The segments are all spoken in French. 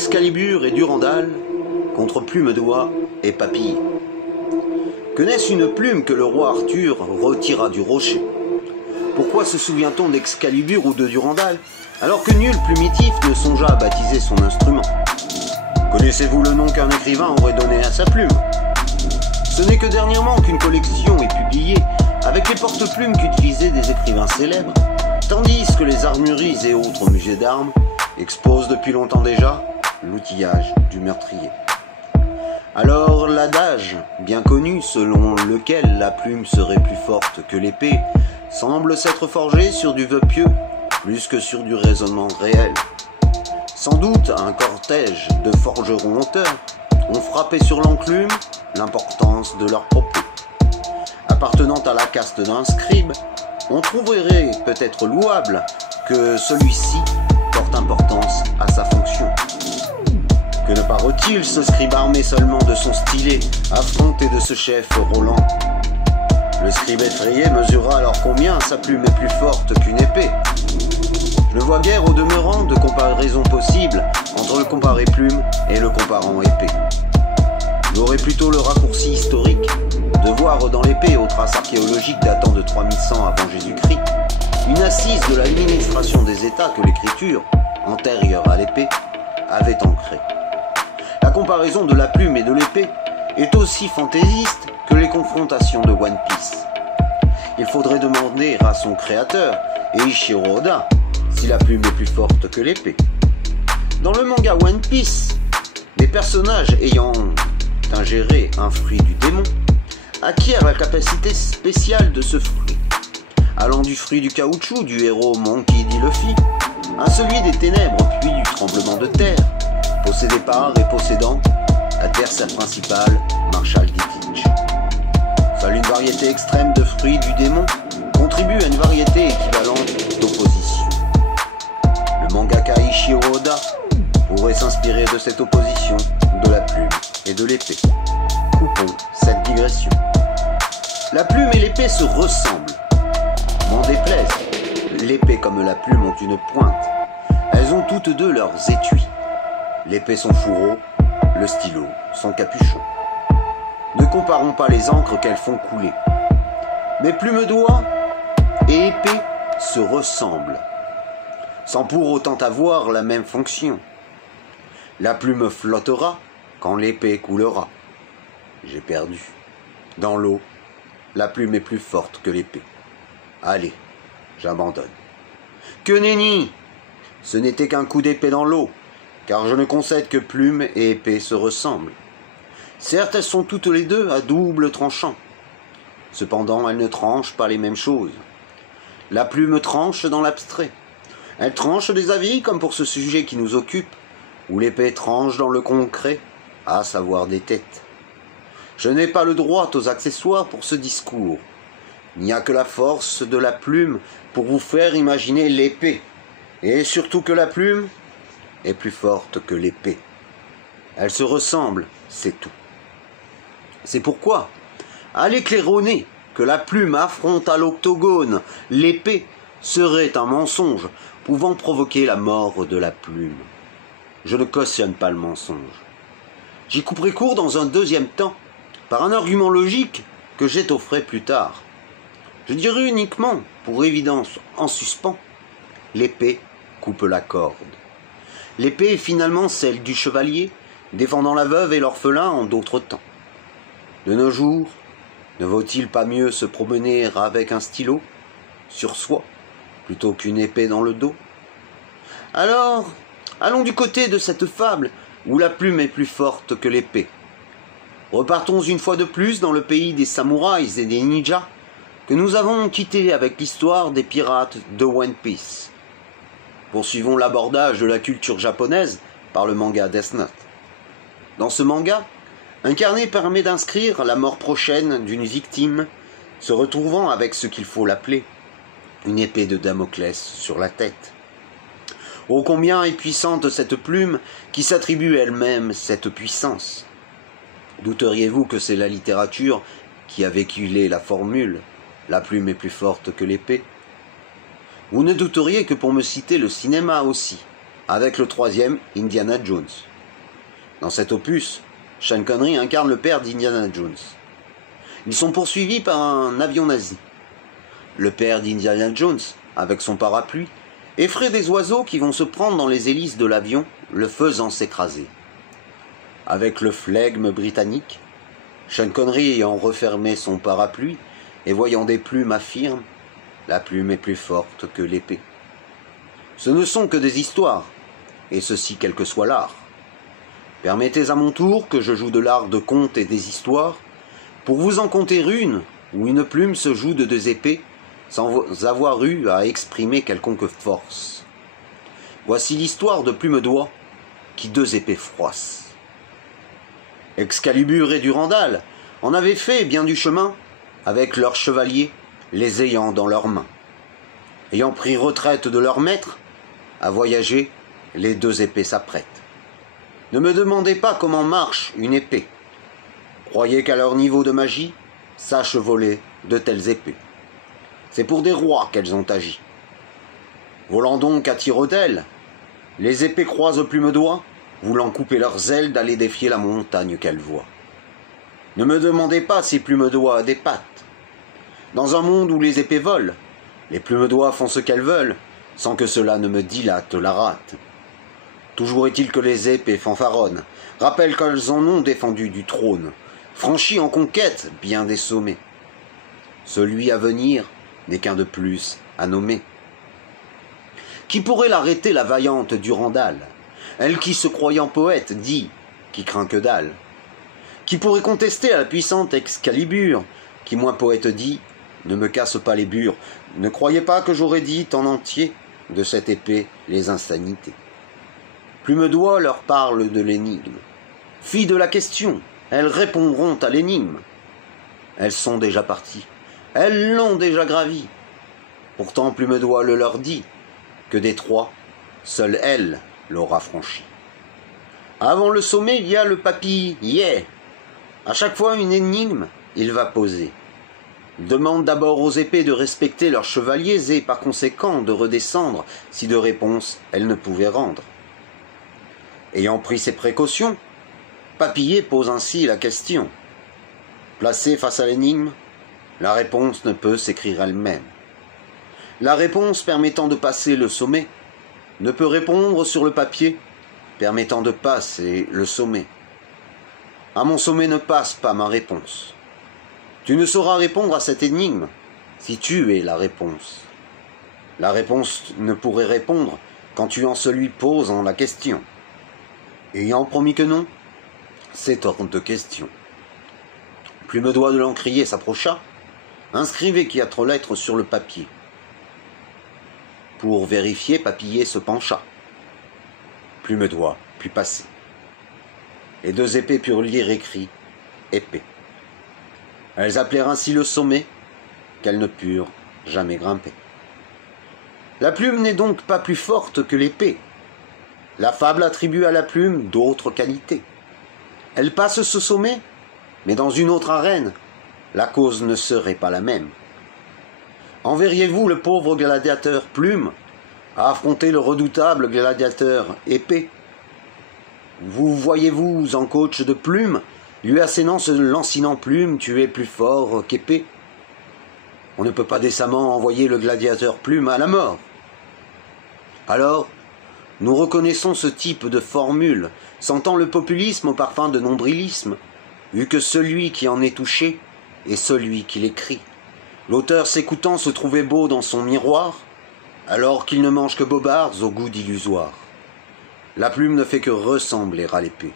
Excalibur et Durandal contre Plume d'Oie et Papille. Que n'est-ce une plume que le roi Arthur retira du rocher? Pourquoi se souvient-on d'Excalibur ou de Durandal, alors que nul plumitif ne songea à baptiser son instrument? Connaissez-vous le nom qu'un écrivain aurait donné à sa plume? Ce n'est que dernièrement qu'une collection est publiée avec les porte-plumes qu'utilisaient des écrivains célèbres, tandis que les armureries et autres musées d'armes exposent depuis longtemps déjà l'outillage du meurtrier. Alors l'adage, bien connu, selon lequel la plume serait plus forte que l'épée, semble s'être forgé sur du vœu pieux plus que sur du raisonnement réel. Sans doute un cortège de forgerons auteurs ont frappé sur l'enclume l'importance de leurs propos. Appartenant à la caste d'un scribe, on trouverait peut-être louable que celui-ci porte importance à sa fonction. Que ne parle-t-il, ce scribe armé seulement de son stylet, affronté de ce chef Roland? Le scribe effrayé mesura alors combien sa plume est plus forte qu'une épée. Je ne vois guère au demeurant de comparaison possible entre le comparé plume et le comparant épée. J'aurais plutôt le raccourci historique de voir dans l'épée, aux traces archéologiques datant de 3100 avant Jésus-Christ, une assise de l'administration des États que l'écriture, antérieure à l'épée, avait ancrée. La comparaison de la plume et de l'épée est aussi fantaisiste que les confrontations de One Piece. Il faudrait demander à son créateur, Eiichiro Oda, si la plume est plus forte que l'épée. Dans le manga One Piece, les personnages ayant ingéré un fruit du démon acquièrent la capacité spéciale de ce fruit, allant du fruit du caoutchouc du héros Monkey D. Luffy à celui des ténèbres puis du tremblement de terre, possédé par et possédant l'adversaire principal, Marshall D. Teach. Seule une variété extrême de fruits du démon contribue à une variété équivalente d'opposition. Le mangaka Eiichiro Oda pourrait s'inspirer de cette opposition de la plume et de l'épée. Coupons cette digression. La plume et l'épée se ressemblent. M'en déplaise, l'épée comme la plume ont une pointe. Elles ont toutes deux leurs étuis. L'épée son fourreau, le stylo son capuchon. Ne comparons pas les encres qu'elles font couler. Mais Plume d'Oie et épée se ressemblent, sans pour autant avoir la même fonction. La plume flottera quand l'épée coulera. J'ai perdu. Dans l'eau, la plume est plus forte que l'épée. Allez, j'abandonne. Que nenni! Ce n'était qu'un coup d'épée dans l'eau, car je ne concède que plume et épée se ressemblent. Certes, elles sont toutes les deux à double tranchant. Cependant, elles ne tranchent pas les mêmes choses. La plume tranche dans l'abstrait. Elle tranche des avis comme pour ce sujet qui nous occupe, où l'épée tranche dans le concret, à savoir des têtes. Je n'ai pas le droit aux accessoires pour ce discours. Il n'y a que la force de la plume pour vous faire imaginer l'épée, et surtout que la plume est plus forte que l'épée. Elles se ressemblent, c'est tout. C'est pourquoi, à l'éclaironner que la plume affronte à l'octogone l'épée serait un mensonge pouvant provoquer la mort de la plume. Je ne cautionne pas le mensonge. J'y couperai court dans un deuxième temps, par un argument logique que j'étofferai plus tard. Je dirai uniquement, pour évidence en suspens, l'épée coupe la corde. L'épée est finalement celle du chevalier, défendant la veuve et l'orphelin en d'autres temps. De nos jours, ne vaut-il pas mieux se promener avec un stylo sur soi, plutôt qu'une épée dans le dos? Alors, allons du côté de cette fable où la plume est plus forte que l'épée. Repartons une fois de plus dans le pays des samouraïs et des ninjas que nous avons quitté avec l'histoire des pirates de One Piece. Poursuivons l'abordage de la culture japonaise par le manga Death Note. Dans ce manga, un carnet permet d'inscrire la mort prochaine d'une victime se retrouvant avec ce qu'il faut l'appeler une épée de Damoclès sur la tête. Ô combien est puissante cette plume qui s'attribue elle-même cette puissance. Douteriez-vous que c'est la littérature qui a véhiculé la formule « La plume est plus forte que l'épée » Vous ne douteriez que pour me citer le cinéma aussi, avec le troisième Indiana Jones. Dans cet opus, Sean Connery incarne le père d'Indiana Jones. Ils sont poursuivis par un avion nazi. Le père d'Indiana Jones, avec son parapluie, effraie des oiseaux qui vont se prendre dans les hélices de l'avion, le faisant s'écraser. Avec le flegme britannique, Sean Connery ayant refermé son parapluie et voyant des plumes affirme « La plume est plus forte que l'épée ». Ce ne sont que des histoires, et ceci quel que soit l'art. Permettez à mon tour que je joue de l'art de conte et des histoires, pour vous en conter une où une plume se joue de deux épées, sans avoir eu à exprimer quelconque force. Voici l'histoire de Plume d'Oie, qui deux épées froissent. Excalibur et Durandal en avaient fait bien du chemin, avec leurs chevaliers, les ayant dans leurs mains. Ayant pris retraite de leur maître, à voyager, les deux épées s'apprêtent. Ne me demandez pas comment marche une épée. Croyez qu'à leur niveau de magie, sachent voler de telles épées. C'est pour des rois qu'elles ont agi. Volant donc à tire d'ailes, les épées croisent Plume d'Oie, voulant couper leurs ailes d'aller défier la montagne qu'elles voient. Ne me demandez pas si Plume d'Oie a des pattes. Dans un monde où les épées volent, les Plumes d'Oie font ce qu'elles veulent, sans que cela ne me dilate la rate. Toujours est-il que les épées fanfaronnent, rappellent qu'elles en ont défendu du trône, franchi en conquête bien des sommets. Celui à venir n'est qu'un de plus à nommer. Qui pourrait l'arrêter, la vaillante Durandal, elle qui, se croyant poète, dit, qui craint que dalle? Qui pourrait contester à la puissante Excalibur, qui moins poète dit, ne me casse pas les bures, ne croyez pas que j'aurais dit en entier de cette épée les insanités. Plume d'Oie leur parle de l'énigme. Filles de la question, elles répondront à l'énigme. Elles sont déjà parties, elles l'ont déjà gravie. Pourtant Plume d'Oie le leur dit, que des trois, seule elle l'aura franchi. Avant le sommet, il y a le papy, yeah. À chaque fois une énigme, il va poser. Demande d'abord aux épées de respecter leurs chevaliers et par conséquent de redescendre si de réponse elles ne pouvaient rendre. Ayant pris ses précautions, Papillet pose ainsi la question. Placée face à l'énigme, la réponse ne peut s'écrire elle-même. La réponse permettant de passer le sommet ne peut répondre sur le papier permettant de passer le sommet. À mon sommet ne passe pas ma réponse. Tu ne sauras répondre à cette énigme si tu es la réponse. La réponse ne pourrait répondre quand tu en celui posant la question. Ayant promis que non, c'est hors de question. Plume d'Oie de l'encrier s'approcha, inscrivez 4 lettres sur le papier. Pour vérifier, Papillet se pencha. Plume d'Oie put passer. Les 2 épées purent lire écrit « épée ». Elles appelèrent ainsi le sommet qu'elles ne purent jamais grimper. La plume n'est donc pas plus forte que l'épée. La fable attribue à la plume d'autres qualités. Elle passe ce sommet, mais dans une autre arène, la cause ne serait pas la même. Enverriez-vous le pauvre gladiateur plume à affronter le redoutable gladiateur épée? Vous voyez-vous en coach de plume, lui assénant ce lancinant plume, tu es plus fort qu'épée? On ne peut pas décemment envoyer le gladiateur plume à la mort. Alors, nous reconnaissons ce type de formule, sentant le populisme au parfum de nombrilisme, vu que celui qui en est touché est celui qui l'écrit. L'auteur s'écoutant se trouvait beau dans son miroir, alors qu'il ne mange que bobards au goût d'illusoire. La plume ne fait que ressembler à l'épée.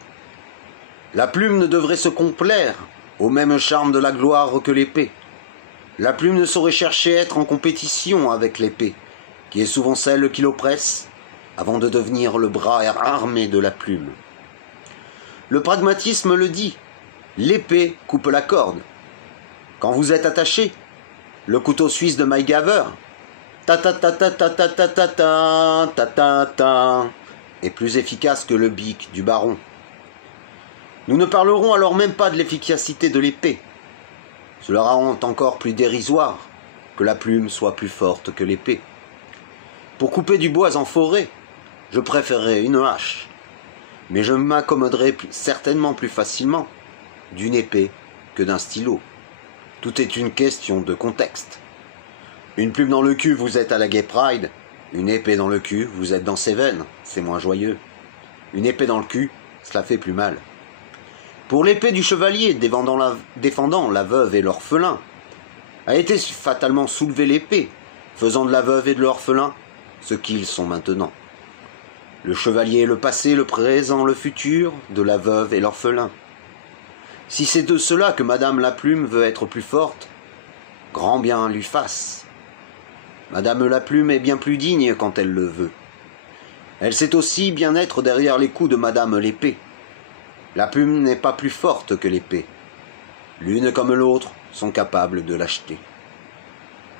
La plume ne devrait se complaire au même charme de la gloire que l'épée. La plume ne saurait chercher à être en compétition avec l'épée, qui est souvent celle qui l'oppresse, avant de devenir le bras armé de la plume. Le pragmatisme le dit, l'épée coupe la corde. Quand vous êtes attaché, le couteau suisse de MacGyver, ta ta ta ta ta ta ta ta ta ta ta ta, est plus efficace que le bic du baron. Nous ne parlerons alors même pas de l'efficacité de l'épée. Cela rend encore plus dérisoire que la plume soit plus forte que l'épée. Pour couper du bois en forêt, je préférerais une hache. mais je m'accommoderai certainement plus facilement d'une épée que d'un stylo. Tout est une question de contexte. Une plume dans le cul, vous êtes à la Gay Pride. Une épée dans le cul, vous êtes dans Cévennes. C'est moins joyeux. Une épée dans le cul, cela fait plus mal. Pour l'épée du chevalier défendant la veuve et l'orphelin, a été fatalement soulevée l'épée, faisant de la veuve et de l'orphelin ce qu'ils sont maintenant. Le chevalier est le passé, le présent, le futur de la veuve et l'orphelin. Si c'est de cela que Madame la Plume veut être plus forte, grand bien lui fasse. Madame la Plume est bien plus digne quand elle le veut. Elle sait aussi bien être derrière les coups de Madame l'épée. La plume n'est pas plus forte que l'épée. L'une comme l'autre sont capables de l'acheter.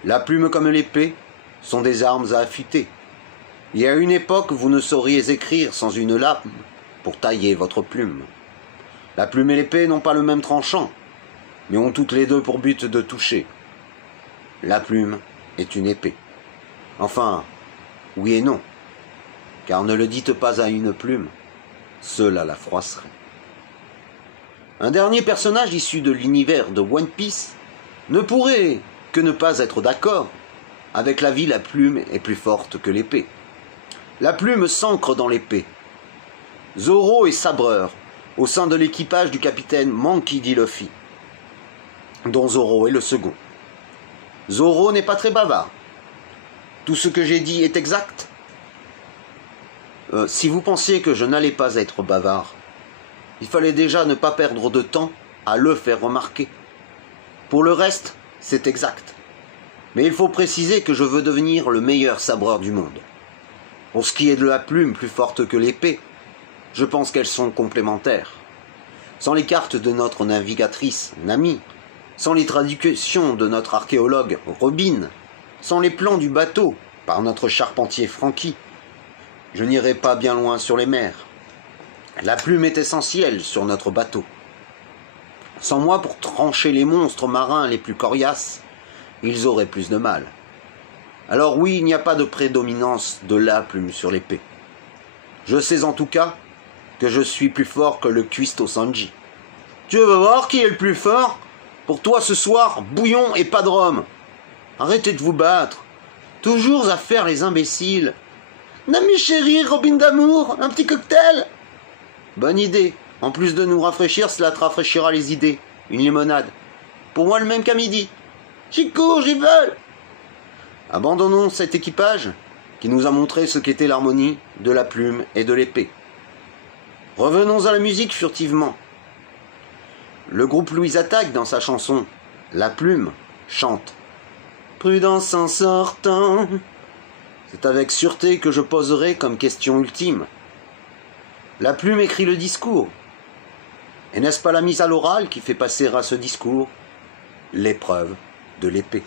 La plume comme l'épée sont des armes à affûter. Il y a une époque, vous ne sauriez écrire sans une lame pour tailler votre plume. La plume et l'épée n'ont pas le même tranchant, mais ont toutes les deux pour but de toucher. La plume est une épée. Enfin, oui et non, car ne le dites pas à une plume, cela la froisserait. Un dernier personnage issu de l'univers de One Piece ne pourrait que ne pas être d'accord avec l'avis la plume est plus forte que l'épée. La plume s'ancre dans l'épée. Zoro est sabreur au sein de l'équipage du capitaine Monkey D. Luffy, dont Zoro est le second. Zoro n'est pas très bavard. Tout ce que j'ai dit est exact. Si vous pensiez que je n'allais pas être bavard, il fallait déjà ne pas perdre de temps à le faire remarquer. Pour le reste, c'est exact. Mais il faut préciser que je veux devenir le meilleur sabreur du monde. Pour ce qui est de la plume plus forte que l'épée, je pense qu'elles sont complémentaires. Sans les cartes de notre navigatrice, Nami, sans les traductions de notre archéologue, Robin, sans les plans du bateau, par notre charpentier Franky, je n'irai pas bien loin sur les mers. La plume est essentielle sur notre bateau. Sans moi pour trancher les monstres marins les plus coriaces, ils auraient plus de mal. Alors oui, il n'y a pas de prédominance de la plume sur l'épée. Je sais en tout cas que je suis plus fort que le cuistot Sanji. Tu veux voir qui est le plus fort? Pour toi ce soir, bouillon et pas de rhum. Arrêtez de vous battre. Toujours à faire les imbéciles. Nami chérie, Robin d'amour, un petit cocktail? Bonne idée. En plus de nous rafraîchir, cela te rafraîchira les idées. Une limonade. Pour moi le même qu'à midi. J'y cours, j'y vole. Abandonnons cet équipage qui nous a montré ce qu'était l'harmonie de la plume et de l'épée. Revenons à la musique furtivement. Le groupe Louise Attaque, dans sa chanson « La plume », chante « Prudence en sortant ». C'est avec sûreté que je poserai comme question ultime. La plume écrit le discours. Et n'est-ce pas la mise à l'oral qui fait passer à ce discours l'épreuve de l'épée?